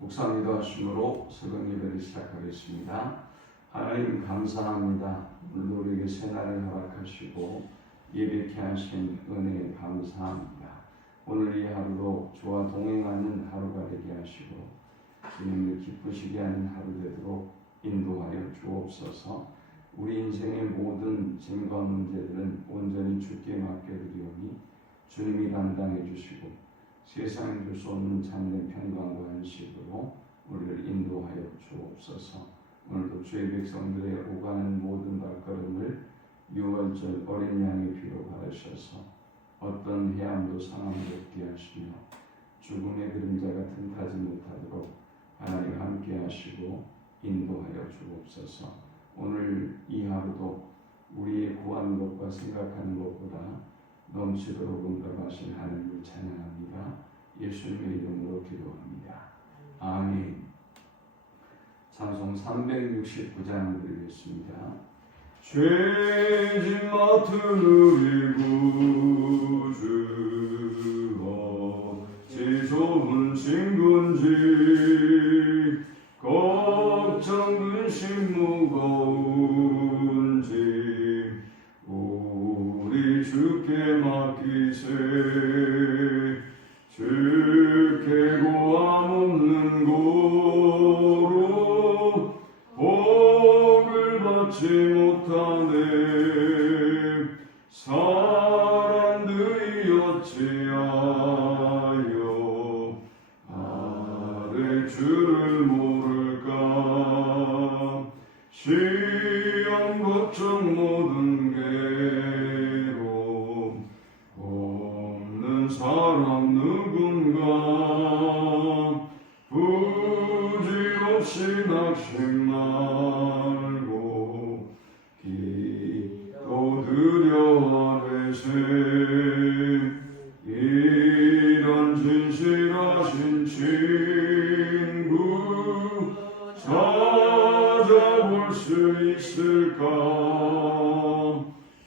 묵상 기도하심으로 새벽 예배를 시작하겠습니다. 하나님 감사합니다. 오늘 우리에게 새날을 허락하시고 예배케 하신 은혜에 감사합니다. 오늘 이 하루도 주와 동행하는 하루가 되게 하시고 주님을 기쁘시게 하는 하루 되도록 인도하여 주옵소서. 우리 인생의 모든 짐과 문제들은 온전히 주께 맡겨드리오니 주님이 담당해 주시고 세상에 줄 수 없는 참된 평강과 안식으로 우리를 인도하여 주옵소서. 오늘도 주의 백성들의 오가는 모든 발걸음을 유월절 어린 양의 피로 바르셔서 어떤 해함도 상함도 없게 하시며 죽음의 그림자가 틈타지 못하도록 하나님 함께 하시고 인도하여 주옵소서. 오늘 이 하루도 우리의 구하는 것과 생각하는 것보다 넘치도록 응답하신 하나님을 찬양합니다. 예수님의 이름으로 기도합니다. 아멘. 찬송 369장 드리겠습니다. 죄짐 맡은 우리 구주 어찌 좋은 친구인지 걱정 근심 무거운지 우리 주께 맡기세. 주께 고함 없는 고로 복을 받지 못하네. 사람들이 어찌하여 아래 주를 모를까. 시험 걱정 모든 괴로움 없는 사람 누군가. 부질없이 낙심 말고 기도드려 아뢰세. 이런 진실하신 친구 찾아볼 수 있을까.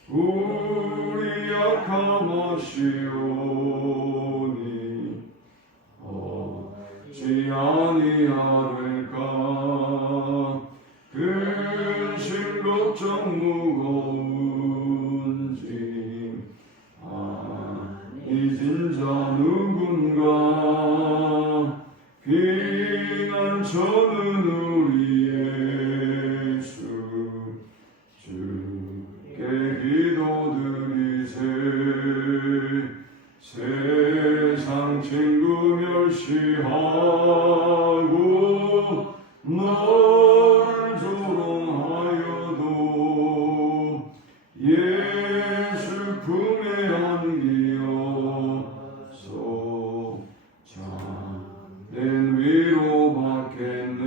우리 약함 아시오니 어찌 아니하릴까. 근심 걱정 무거운지 아니진 자 누군가. 피난처는 우리 예수 주께 기도드리세. 세상 친구 멸시하고 너를 조롱하여도 예수 품에 안기어서 참된 위로 받겠네.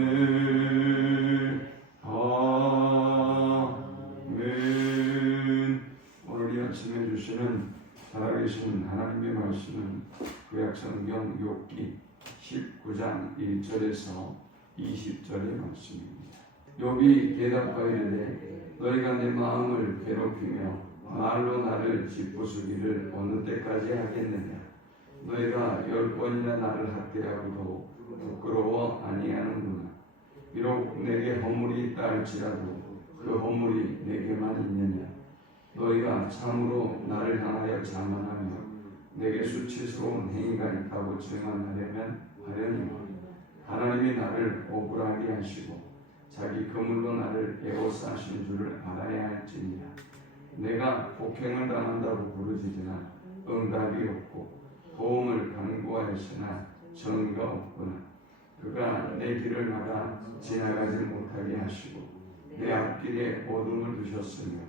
아멘. 오늘 이 아침에 주시는 살아계신 하나님의 말씀은 구약성경 욥기 19장 1절에서 20절의 말씀입니다. 욥이 대답하여 이르되 너희가 내 마음을 괴롭히며 말로 나를 짓부수기를 어느 때까지 하겠느냐. 너희가 10번이나 나를 학대하고도 부끄러워 아니하는구나. 비록 내게 허물이 있다 할지라도 그 허물이 내게만 있느냐. 너희가 참으로 나를 향하여 자만하며 내게 수치스러운 행위가 있다고 증언하려면 하려니와. 하나님이 나를 억울하게 하시고 자기 그물로 나를 에워싸신 줄을 알아야 할지니라. 내가 폭행을 당한다고 부르짖으나 응답이 없고 도움을 간구하였으나 정의가 없구나. 그가 내 길을 막아 지나가지 못하게 하시고 내 앞길에 어둠을 두셨으며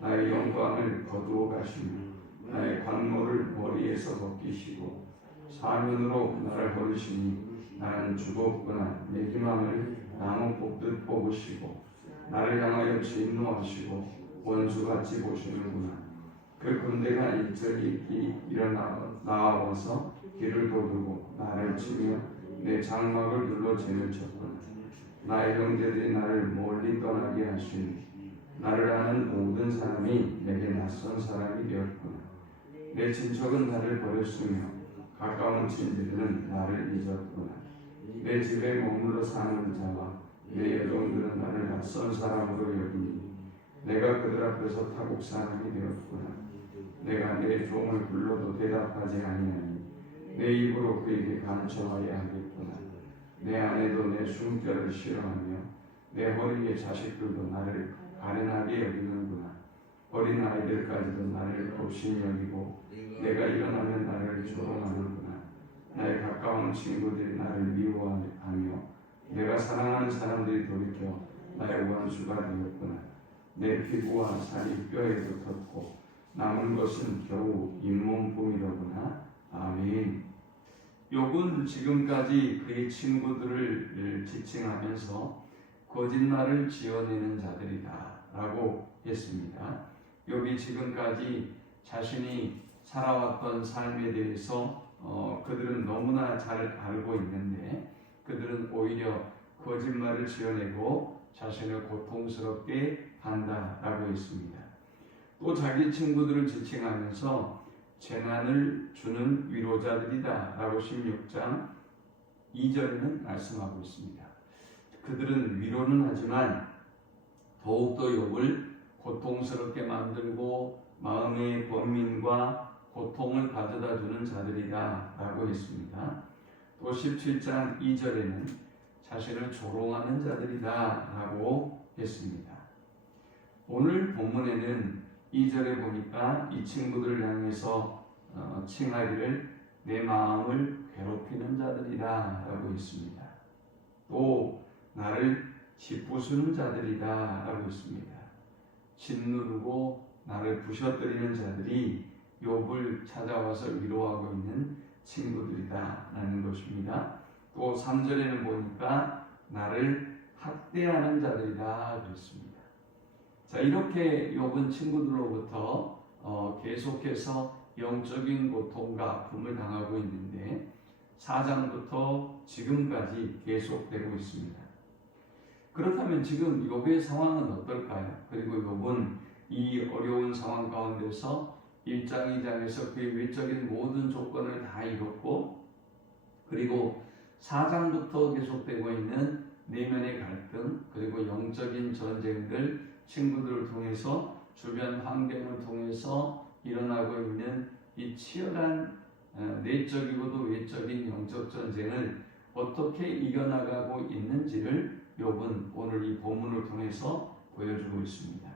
나의 영광을 거두어 가시며 나의 관모를 머리에서 벗기시고 사면으로 나를 버리시니 나는 죽었구나. 내 희망을 나무 뽑듯 뽑으시고 나를 향하여 진노하시고 원수같이 보시는구나. 그 군대가 일절이 일어나와서 길을 도두고 나를 치며 내 장막을 눌러 재를 쳤구나. 나의 형제들이 나를 멀리 떠나게 하시니 나를 아는 모든 사람이 내게 낯선 사람이 되었구나. 내 친척은 나를 버렸으며 가까운 친지들은 나를 잊었구나. 내 집에 머물러 사는 자와 내 여종들은 나를 낯선 사람으로 여기니 내가 그들 앞에서 타국 사람이 되었구나. 내가 내 종을 불러도 대답하지 아니하니 내 입으로 그에게 간청하여 하겠구나. 내 아내도 내 숨결을 싫어하며 내 허리의 자식들도 나를 가련하게 여기는구나. 어린 아이들까지도 나를 없이 여기고 내가 일어나면 나를 조롱하는구나. 나의 가까운 친구들이 나를 미워하며 내가 사랑하는 사람들이 돌이켜 나의 원수가 되었구나. 내 피부와 살이 뼈에 붙었고 남은 것은 겨우 잇몸뿐이로구나. 아멘. 욥은 지금까지 그의 친구들을 지칭하면서 거짓말을 지어내는 자들이다 라고 했습니다. 욥이 지금까지 자신이 살아왔던 삶에 대해서 그들은 너무나 잘 알고 있는데 그들은 오히려 거짓말을 지어내고 자신을 고통스럽게 한다라고 했습니다. 또 자기 친구들을 지칭하면서 재난을 주는 위로자들이다 라고 16장 2절에는 말씀하고 있습니다. 그들은 위로는 하지만 더욱더 욥을 고통스럽게 만들고 마음의 번민과 고통을 가져다 주는 자들이다 라고 했습니다. 또 17장 2절에는 자신을 조롱하는 자들이다 라고 했습니다. 오늘 본문에는 2절에 보니까 이 친구들을 향해서 칭하기를 내 마음을 괴롭히는 자들이다 라고 했습니다. 또 나를 짓부수는 자들이다 라고 했습니다. 짓누르고 나를 부셔뜨리는 자들이 욥을 찾아와서 위로하고 있는 친구들이다 라는 것입니다. 또 3절에는 보니까 나를 학대하는 자들이다 그랬습니다. 자, 이렇게 욥은 친구들로부터 계속해서 영적인 고통과 아픔을 당하고 있는데 4장부터 지금까지 계속되고 있습니다. 그렇다면 지금 욥의 상황은 어떨까요? 그리고 욥은 이 어려운 상황 가운데서 1장, 2장에서 그의 외적인 모든 조건을 다 이뤘고 그리고 4장부터 계속되고 있는 내면의 갈등 그리고 영적인 전쟁들 친구들을 통해서 주변 환경을 통해서 일어나고 있는 이 치열한 내적이고도 외적인 영적 전쟁을 어떻게 이겨나가고 있는지를 욥은 오늘 이 본문을 통해서 보여주고 있습니다.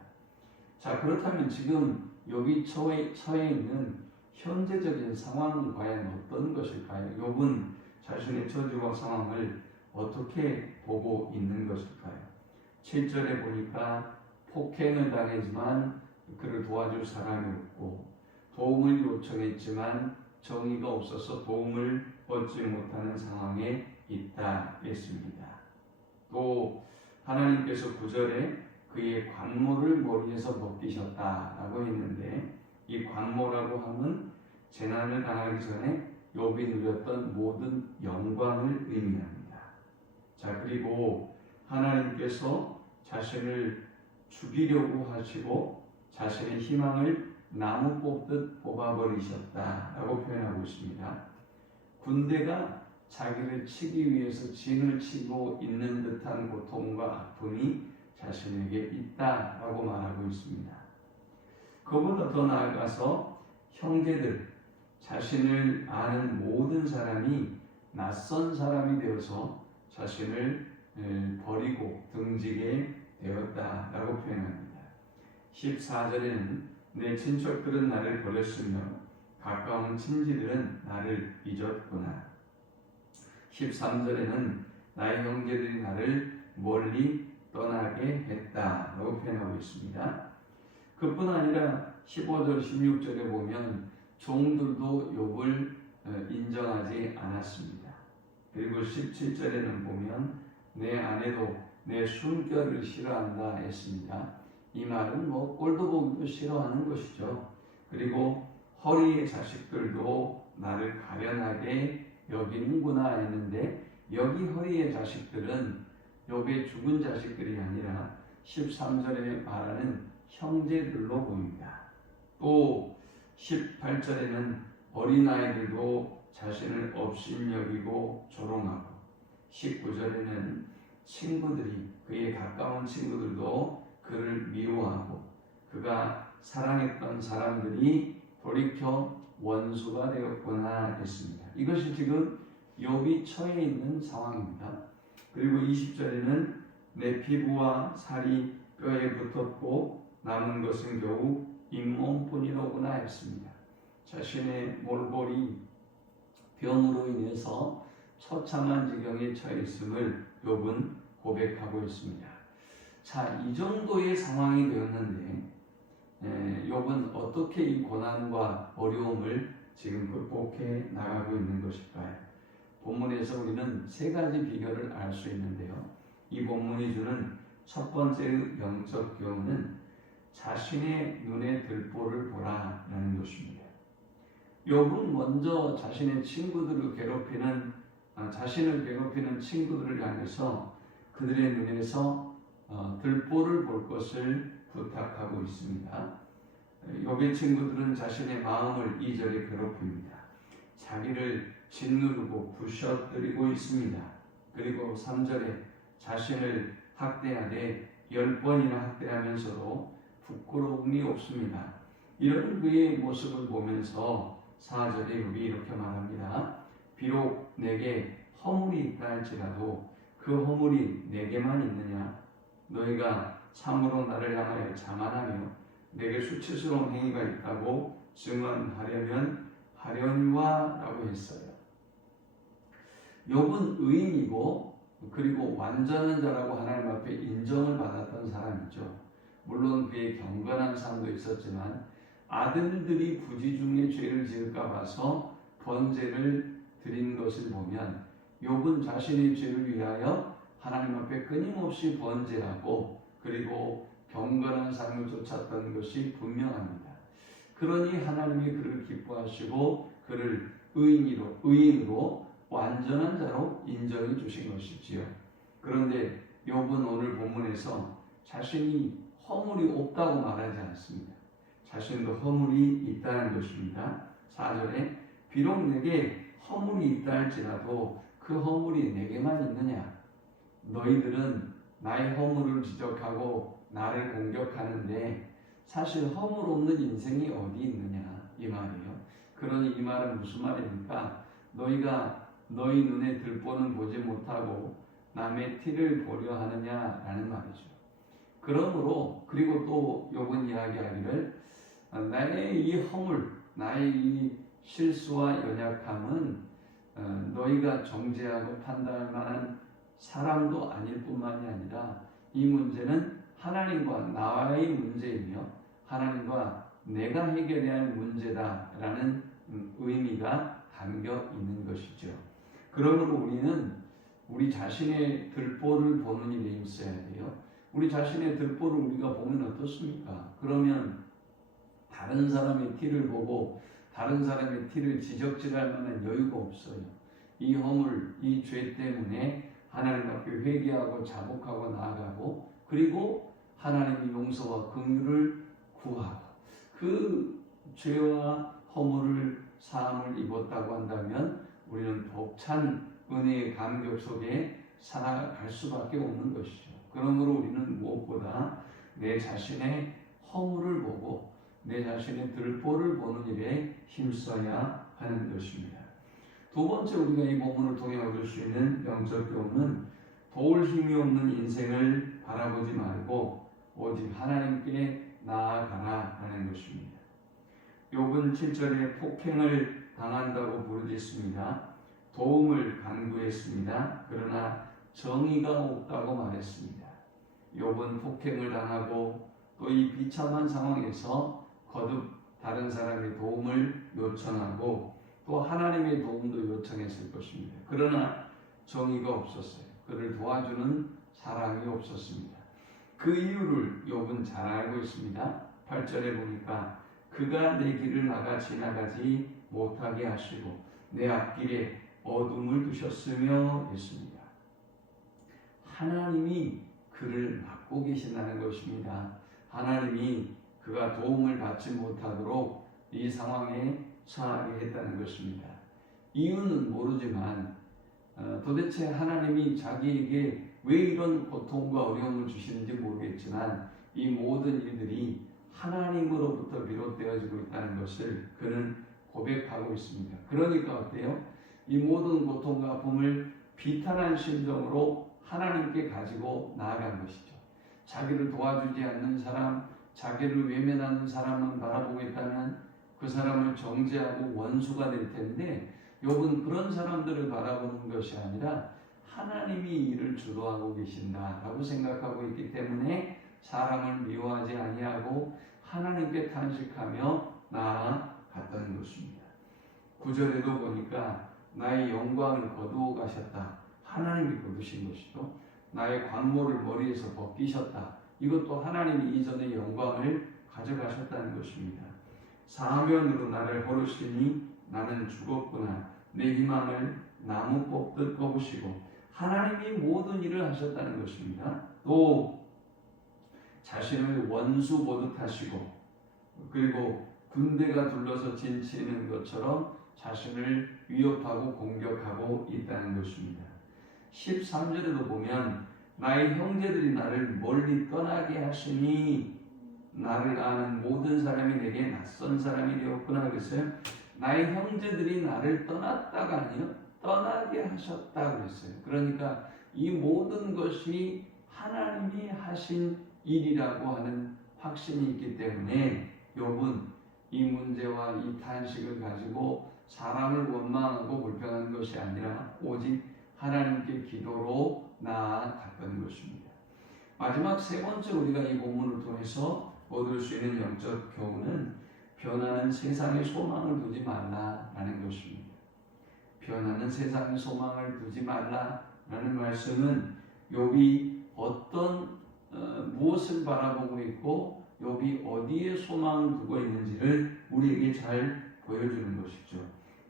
자, 그렇다면 지금 욥이 처해 있는 현재적인 상황은 과연 어떤 것일까요? 욥은 자신의 처지와 상황을 어떻게 보고 있는 것일까요? 7절에 보니까 폭행을 당했지만 그를 도와줄 사람이 없고 도움을 요청했지만 정의가 없어서 도움을 얻지 못하는 상황에 있다 했습니다. 또 하나님께서 9절에 그의 관모를 머리에서 벗기셨다라고 했는데 이 관모라고 하면 재난을 당하기 전에 욥이 누렸던 모든 영광을 의미합니다. 자, 그리고 하나님께서 자신을 죽이려고 하시고 자신의 희망을 나무 뽑듯 뽑아버리셨다라고 표현하고 있습니다. 군대가 자기를 치기 위해서 진을 치고 있는 듯한 고통과 아픔이 자신에게 있다라고 말하고 있습니다. 그보다 더 나아가서 형제들, 자신을 아는 모든 사람이 낯선 사람이 되어서 자신을 버리고 등지게 되었다라고 표현합니다. 14절에는 내 친척들은 나를 버렸으며 가까운 친지들은 나를 잊었구나. 13절에는 나의 형제들이 나를 멀리 떠나게 했다라고 표현하고 있습니다. 그뿐 아니라 15절, 16절에 보면 종들도 욥을 인정하지 않았습니다. 그리고 17절에는 보면 내 아내도 내 숨결을 싫어한다 했습니다. 이 말은 꼴도 보기도 싫어하는 것이죠. 그리고 허리의 자식들도 나를 가련하게 여기는구나 했는데 여기 허리의 자식들은 욥의 죽은 자식들이 아니라 13절에 말하는 형제들로 보입니다. 또 18절에는 어린아이들도 자신을 업신여기고 조롱하고 19절에는 친구들이, 그의 가까운 친구들도 그를 미워하고 그가 사랑했던 사람들이 돌이켜 원수가 되었구나 했습니다. 이것이 지금 욥이 처해 있는 상황입니다. 그리고 20절에는 내 피부와 살이 뼈에 붙었고 남은 것은 겨우 잇몸뿐이로구나 했습니다. 자신의 몰골이 병으로 인해서 처참한 지경에 처해 있음을 욥은 고백하고 있습니다. 자, 이 정도의 상황이 되었는데 욥은 어떻게 이 고난과 어려움을 지금 극복해 나가고 있는 것일까요? 본문에서 우리는 세 가지 비결을 알 수 있는데요. 이 본문이 주는 첫 번째 영적 교훈은 자신의 눈에 들보를 보라라는 것입니다. 욥은 먼저 자신의 친구들을 자신을 괴롭히는 친구들을 향해서 그들의 눈에서 들보를 볼 것을 부탁하고 있습니다. 욥의 친구들은 자신의 마음을 이절에 괴롭힙니다. 자기를 짓누르고 부셔뜨리고 있습니다. 그리고 3절에 자신을 학대하되 10번이나 학대하면서도 부끄러움이 없습니다. 이런 그의 모습을 보면서 4절에 욥이 이렇게 말합니다. 비록 내게 허물이 있다 할지라도 그 허물이 내게만 있느냐? 너희가 참으로 나를 향하여 자만하며 내게 수치스러운 행위가 있다고 증언하려면 하려니와 라고 했어요. 욥은 의인이고 그리고 완전한 자라고 하나님 앞에 인정을 받았던 사람이죠. 물론 그의 경건한 삶도 있었지만 아들들이 부지 중에 죄를 지을까 봐서 번제를 드린 것을 보면 욥은 자신의 죄를 위하여 하나님 앞에 끊임없이 번제하고 그리고 경건한 삶을 쫓았던 것이 분명합니다. 그러니 하나님이 그를 기뻐하시고 그를 의인으로 완전한 자로 인정해 주신 것이지요. 그런데 욥은 오늘 본문에서 자신이 허물이 없다고 말하지 않습니다. 자신도 허물이 있다는 것입니다. 4절에 비록 내게 허물이 있다 할지라도 그 허물이 내게만 있느냐? 너희들은 나의 허물을 지적하고 나를 공격하는데 사실 허물 없는 인생이 어디 있느냐? 이 말이에요. 그러니 이 말은 무슨 말입니까? 너희가 너희 눈에 들보는 보지 못하고 남의 티를 보려 하느냐라는 말이죠. 그러므로 그리고 또 욥은 이야기하기를 나의 이 허물, 나의 이 실수와 연약함은 너희가 정죄하고 판단할 만한 사람도 아닐 뿐만이 아니라 이 문제는 하나님과 나의 문제이며 하나님과 내가 해결해야 할 문제다라는 의미가 담겨 있는 것이죠. 그러므로 우리는 우리 자신의 들보를 보는 일에 있어야 돼요. 우리 자신의 들보를 우리가 보면 어떻습니까? 그러면 다른 사람의 티를 보고 다른 사람의 티를 지적질할 만한 여유가 없어요. 이 허물, 이 죄 때문에 하나님 앞에 회개하고 자복하고 나아가고 그리고 하나님의 용서와 긍휼을 구하고 그 죄와 허물을 사함을 입었다고 한다면 우리는 벅찬 은혜의 감격 속에 살아갈 수밖에 없는 것이죠. 그러므로 우리는 무엇보다 내 자신의 허물을 보고 내 자신의 들보를 보는 일에 힘써야 하는 것입니다. 두 번째 우리가 이 본문을 통해 얻을 수 있는 영적 교훈은 도울 힘이 없는 인생을 바라보지 말고 오직 하나님께 나아가라 하는 것입니다. 욥은 7절에 폭행을 당한다고 부르짖습니다. 도움을 간구했습니다. 그러나 정의가 없다고 말했습니다. 욥은 폭행을 당하고 또 이 비참한 상황에서 거듭 다른 사람의 도움을 요청하고 또 하나님의 도움도 요청했을 것입니다. 그러나 정의가 없었어요. 그를 도와주는 사람이 없었습니다. 그 이유를 욥은 잘 알고 있습니다. 8절에 보니까 그가 내 길을 나가 지나가지 못하게 하시고 내 앞길에 어둠을 두셨으며 했습니다. 하나님이 그를 막고 계신다는 것입니다. 하나님이 그가 도움을 받지 못하도록 이 상황에 처하게 했다는 것입니다. 이유는 모르지만 도대체 하나님이 자기에게 왜 이런 고통과 어려움을 주시는지 모르겠지만 이 모든 일들이 하나님으로부터 비롯되어지고 있다는 것을 그는 고백하고 있습니다. 그러니까 어때요? 이 모든 고통과 아픔을 비탄한 심정으로 하나님께 가지고 나아간 것이죠. 자기를 도와주지 않는 사람, 자기를 외면하는 사람만 바라보고 있다면 그 사람을 정죄하고 원수가 될 텐데, 욥은 그런 사람들을 바라보는 것이 아니라 하나님이 이를 주도하고 계신다라고 생각하고 있기 때문에 사람을 미워하지 아니하고 하나님께 탄식하며 나아갔던 것입니다. 9절에도 보니까 나의 영광을 거두어 가셨다. 하나님이 거두신 것이죠. 나의 광모를 머리에서 벗기셨다. 이것도 하나님이 이전의 영광을 가져가셨다는 것입니다. 사면으로 나를 허르시니 나는 죽었구나. 내 희망을 나무 뽑듯 뽑으시고, 하나님이 모든 일을 하셨다는 것입니다. 또 자신을 원수 보듯 하시고, 그리고 군대가 둘러서 진치는 것처럼 자신을 위협하고 공격하고 있다는 것입니다. 13절에도 보면 나의 형제들이 나를 멀리 떠나게 하시니 나를 아는 모든 사람이 내게 낯선 사람이 되었구나. 그랬어요. 나의 형제들이 나를 떠났다가 아니요, 떠나게 하셨다 그랬어요. 그러니까 이 모든 것이 하나님이 하신 일이라고 하는 확신이 있기 때문에 욥은 이 문제와 이 탄식을 가지고 사람을 원망하고 불평하는 것이 아니라 오직 하나님께 기도로 나아갔던 것입니다. 마지막 세 번째 우리가 이 본문을 통해서 얻을 수 있는 영적 교훈은 변하는 세상에 소망을 두지 말라라는 것입니다. 변하는 세상에 소망을 두지 말라라는 말씀은 욥이 어떤 무엇을 바라보고 있고 욥이 어디에 소망을 두고 있는지를 우리에게 잘 보여주는 것이죠.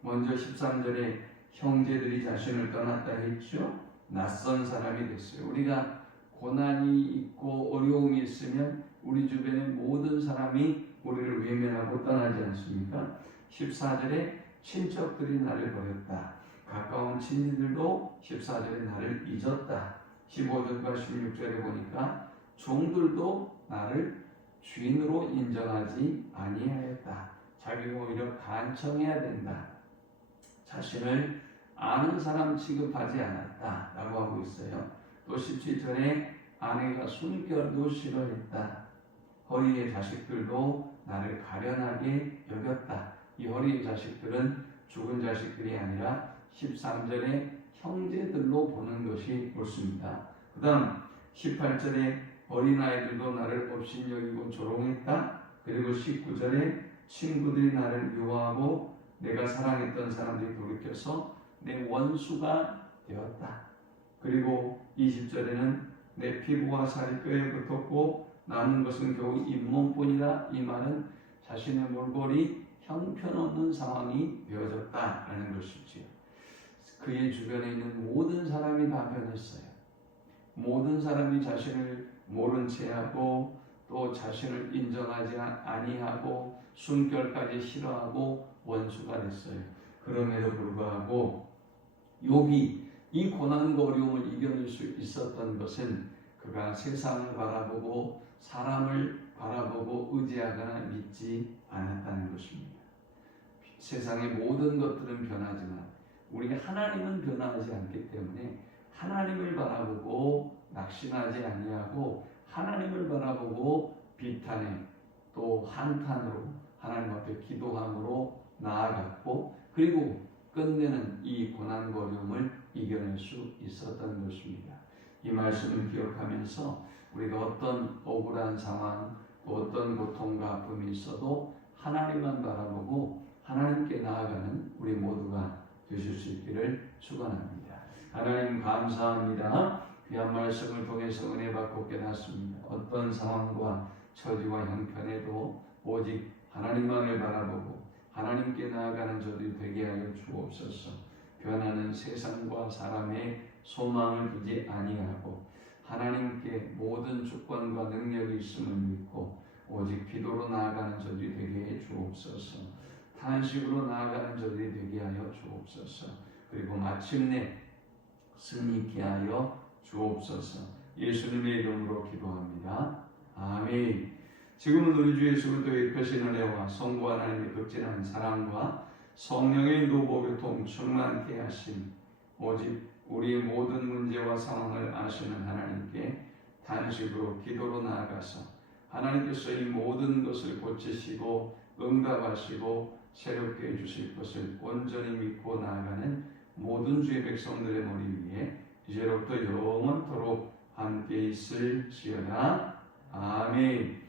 먼저 13절에 형제들이 자신을 떠났다 했죠. 낯선 사람이 됐어요. 우리가 고난이 있고 어려움이 있으면 우리 주변의 모든 사람이 우리를 외면하고 떠나지 않습니까? 14절에 친척들이 나를 버렸다. 가까운 친지들도 14절에 나를 잊었다. 15절과 16절에 보니까 종들도 나를 주인으로 인정하지 아니하였다. 자기가 오히려 간청해야 된다. 자신을 아는 사람 취급하지 않았다 라고 하고 있어요. 또 17절에 아내가 숨결도 싫어했다. 허리의 자식들도 나를 가련하게 여겼다. 이 허리의 자식들은 죽은 자식들이 아니라 13절에 형제들로 보는 것이 옳습니다. 그 다음 18절에 어린아이들도 나를 업신여기고 조롱했다. 그리고 19절에 친구들이 나를 미워하고 내가 사랑했던 사람들이 돌이켜서 내 원수가 되었다. 그리고 20절에는 내 피부와 살이 뼈에 붙었고 남은 것은 겨우 잇몸뿐이다. 이 말은 자신의 몰골이 형편없는 상황이 되어졌다라는 것이지요. 그의 주변에 있는 모든 사람이 다 변했어요. 모든 사람이 자신을 모른 채 하고 또 자신을 인정하지 아니하고 숨결까지 싫어하고 원수가 됐어요. 그럼에도 불구하고 욥이 이 고난과 어려움을 이겨낼 수 있었던 것은 그가 세상을 바라보고 사람을 바라보고 의지하거나 믿지 않았다는 것입니다. 세상의 모든 것들은 변하지만 우리 하나님은 변하지 않기 때문에 하나님을 바라보고 낙심하지 아니하고 하나님을 바라보고 비탄에 또 한탄으로 하나님 앞에 기도함으로 나아갔고 그리고 끝내는 이 고난과 어려움을 이겨낼 수 있었던 것입니다. 이 말씀을 기억하면서 우리가 어떤 억울한 상황 또 어떤 고통과 아픔이 있어도 하나님만 바라보고 하나님께 나아가는 우리 모두가 되실 수 있기를 축원합니다. 하나님 감사합니다. 귀한 말씀을 통해서 은혜 받고 깨닫습니다. 어떤 상황과 처지와 형편에도 오직 하나님만을 바라보고 하나님께 나아가는 저들이 되게 하여 주옵소서. 변하는 세상과 사람의 소망을 두지 아니하고 하나님께 모든 주권과 능력이 있음을 믿고 오직 기도로 나아가는 저들이 되게 해 주옵소서. 탄식으로 나아가는 저들이 되게 하여 주옵소서. 그리고 마침내 승리케 하여 주옵소서. 예수님의 이름으로 기도합니다. 아멘. 지금은 우리 주 예수 그리스도의 크신 은혜와 성부 하나님의 극진한 사랑과 성령의 노보교통 충만케 하심, 오직 우리의 모든 문제와 상황을 아시는 하나님께 단식으로 기도로 나아가서 하나님께서 이 모든 것을 고치시고 응답하시고 새롭게 해주실 것을 온전히 믿고 나아가는 모든 주의 백성들의 머리 위에 이제로부터 영원토록 함께 있을지어다. 아멘.